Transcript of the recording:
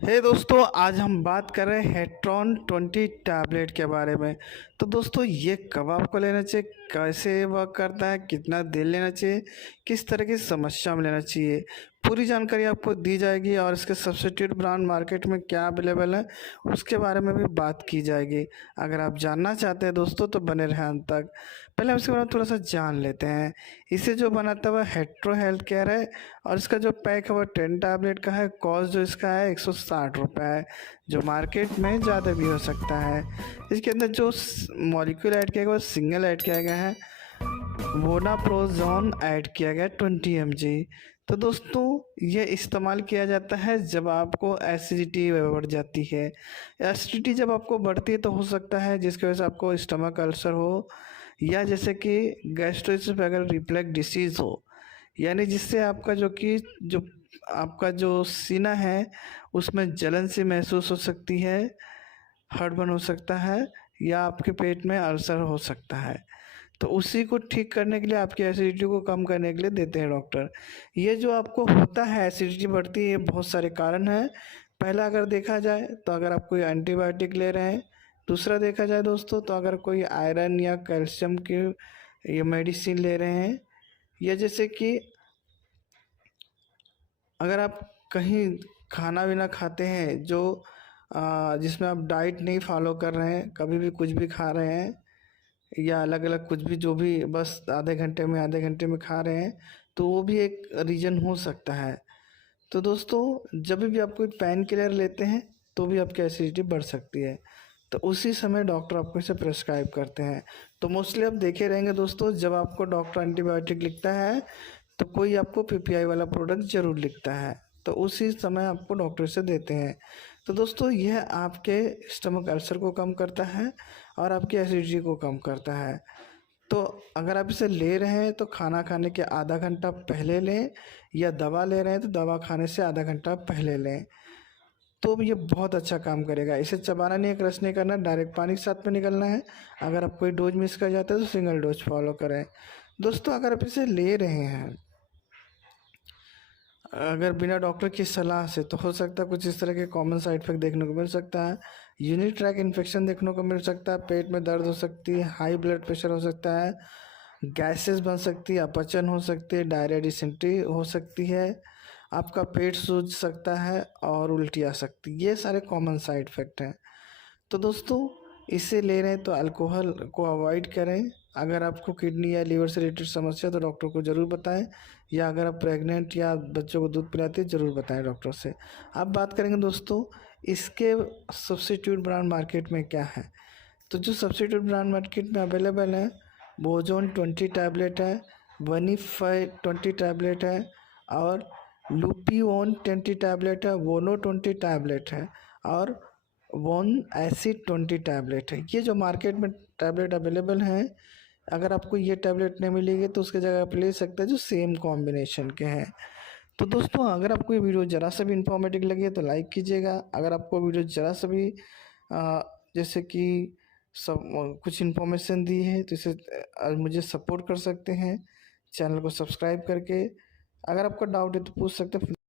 हे दोस्तों, आज हम बात कर रहे हैं हेट्रॉन 20 टैबलेट के बारे में। तो दोस्तों, ये कब आपको लेना चाहिए, कैसे वर्क करता है, कितना देर लेना चाहिए, किस तरह की समस्या में लेना चाहिए, पूरी जानकारी आपको दी जाएगी। और इसके सब्स्टिट्यूट ब्रांड मार्केट में क्या अवेलेबल है उसके बारे में भी बात की जाएगी। अगर आप जानना चाहते हैं दोस्तों तो बने रहें अंत तक। पहले हम इसके बारे में थोड़ा सा जान लेते हैं। इसे जो बनाता है वह हेट्रो हेल्थ केयर है, और इसका जो पैक है वो 10 टैबलेट का है। कॉस्ट जो इसका है 160 रुपये है, जो मार्केट में ज़्यादा भी हो सकता है। इसके अंदर जो मॉलिक्यूल ऐड किया गया वो सिंगल ऐड किया गया है, वोडाप्रोजोन ऐड किया गया 20 mg। तो दोस्तों, ये इस्तेमाल किया जाता है जब आपको एसिडिटी बढ़ जाती है। एसिडिटी जब आपको बढ़ती है तो हो सकता है जिसकी वजह से आपको स्टमक अल्सर हो, या जैसे कि गैस्ट्रोइसोफेगल रिफ्लक्स डिसीज़ हो, यानी जिससे आपका जो आपका जो सीना है उसमें जलन सी महसूस हो सकती है, हड़बन हो सकता है, या आपके पेट में अल्सर हो सकता है। तो उसी को ठीक करने के लिए, आपकी एसिडिटी को कम करने के लिए देते हैं डॉक्टर। ये जो आपको होता है एसिडिटी बढ़ती है, ये बहुत सारे कारण हैं। पहला अगर देखा जाए तो अगर आप कोई एंटीबायोटिक ले रहे हैं। दूसरा देखा जाए दोस्तों तो अगर कोई आयरन या कैल्शियम की ये मेडिसिन ले रहे हैं, या जैसे कि अगर आप कहीं खाना वाना खाते हैं जो जिसमें आप डाइट नहीं फॉलो कर रहे हैं, कभी भी कुछ भी खा रहे हैं, या अलग अलग कुछ भी जो भी बस आधे घंटे में खा रहे हैं, तो वो भी एक रीज़न हो सकता है। तो दोस्तों, जब भी आप कोई पेन किलर लेते हैं तो भी आपकी एसिडिटी बढ़ सकती है। तो उसी समय डॉक्टर आपको इसे प्रेस्क्राइब करते हैं। तो मोस्टली आप देखे रहेंगे दोस्तों, जब आपको डॉक्टर एंटीबायोटिक लिखता है तो कोई आपको पीपीआई वाला प्रोडक्ट ज़रूर लिखता है, तो उसी समय आपको डॉक्टर से देते हैं। तो दोस्तों, यह आपके स्टमक अल्सर को कम करता है और आपकी एसिडिटी को कम करता है। तो अगर आप इसे ले रहे हैं तो खाना खाने के आधा घंटा पहले लें, या दवा ले रहे हैं तो दवा खाने से आधा घंटा पहले लें। तो ये बहुत अच्छा काम करेगा। इसे चबाना नहीं है, क्रश नहीं करना, डायरेक्ट पानी के साथ में निकलना है। अगर आप कोई डोज मिस कर जाते हैं तो सिंगल डोज फॉलो करें। दोस्तों, अगर आप इसे ले रहे हैं अगर बिना डॉक्टर की सलाह से, तो हो सकता है कुछ इस तरह के कॉमन साइड इफेक्ट देखने को मिल सकता है। यूनिट ट्रैक इन्फेक्शन देखने को मिल सकता है, पेट में दर्द हो सकती है, हाई ब्लड प्रेशर हो सकता है, गैसेस बन सकती है, अपचन हो सकती है, डायरिया डिसेंट्री हो सकती है, आपका पेट सूज सकता है और उल्टी आ सकती है। ये सारे कॉमन साइड इफ़ेक्ट हैं। तो दोस्तों, इसे ले रहे हैं तो अल्कोहल को अवॉइड करें। अगर आपको किडनी या लीवर से रिलेटेड समस्या तो डॉक्टर को ज़रूर बताएं, या अगर आप प्रेग्नेंट या बच्चों को दूध पिलाते हैं ज़रूर बताएं डॉक्टर से। अब बात करेंगे दोस्तों, इसके सब्स्टिट्यूट ब्रांड मार्केट में क्या है। तो जो सब्स्टिट्यूट ब्रांड मार्केट में अवेलेबल है, बोजोन 20 टैबलेट है, वनीफाई 20 टैबलेट है, और लुपियोन 20 टैबलेट है, वोनो 20 टैबलेट है, और वन एसिड 20 टैबलेट है। ये जो मार्केट में टैबलेट अवेलेबल हैं, अगर आपको ये टैबलेट नहीं मिलेगी तो उसके जगह आप ले सकते हैं जो सेम कॉम्बिनेशन के हैं। तो दोस्तों, अगर आपको ये वीडियो ज़रा सा भी इंफॉर्मेटिव लगे तो लाइक कीजिएगा। अगर आपको वीडियो ज़रा सा भी अ, जैसे कि सब कुछ इन्फॉर्मेशन दी है तो इसे मुझे सपोर्ट कर सकते हैं चैनल को सब्सक्राइब करके। अगर आपका डाउट है तो पूछ सकते हैं।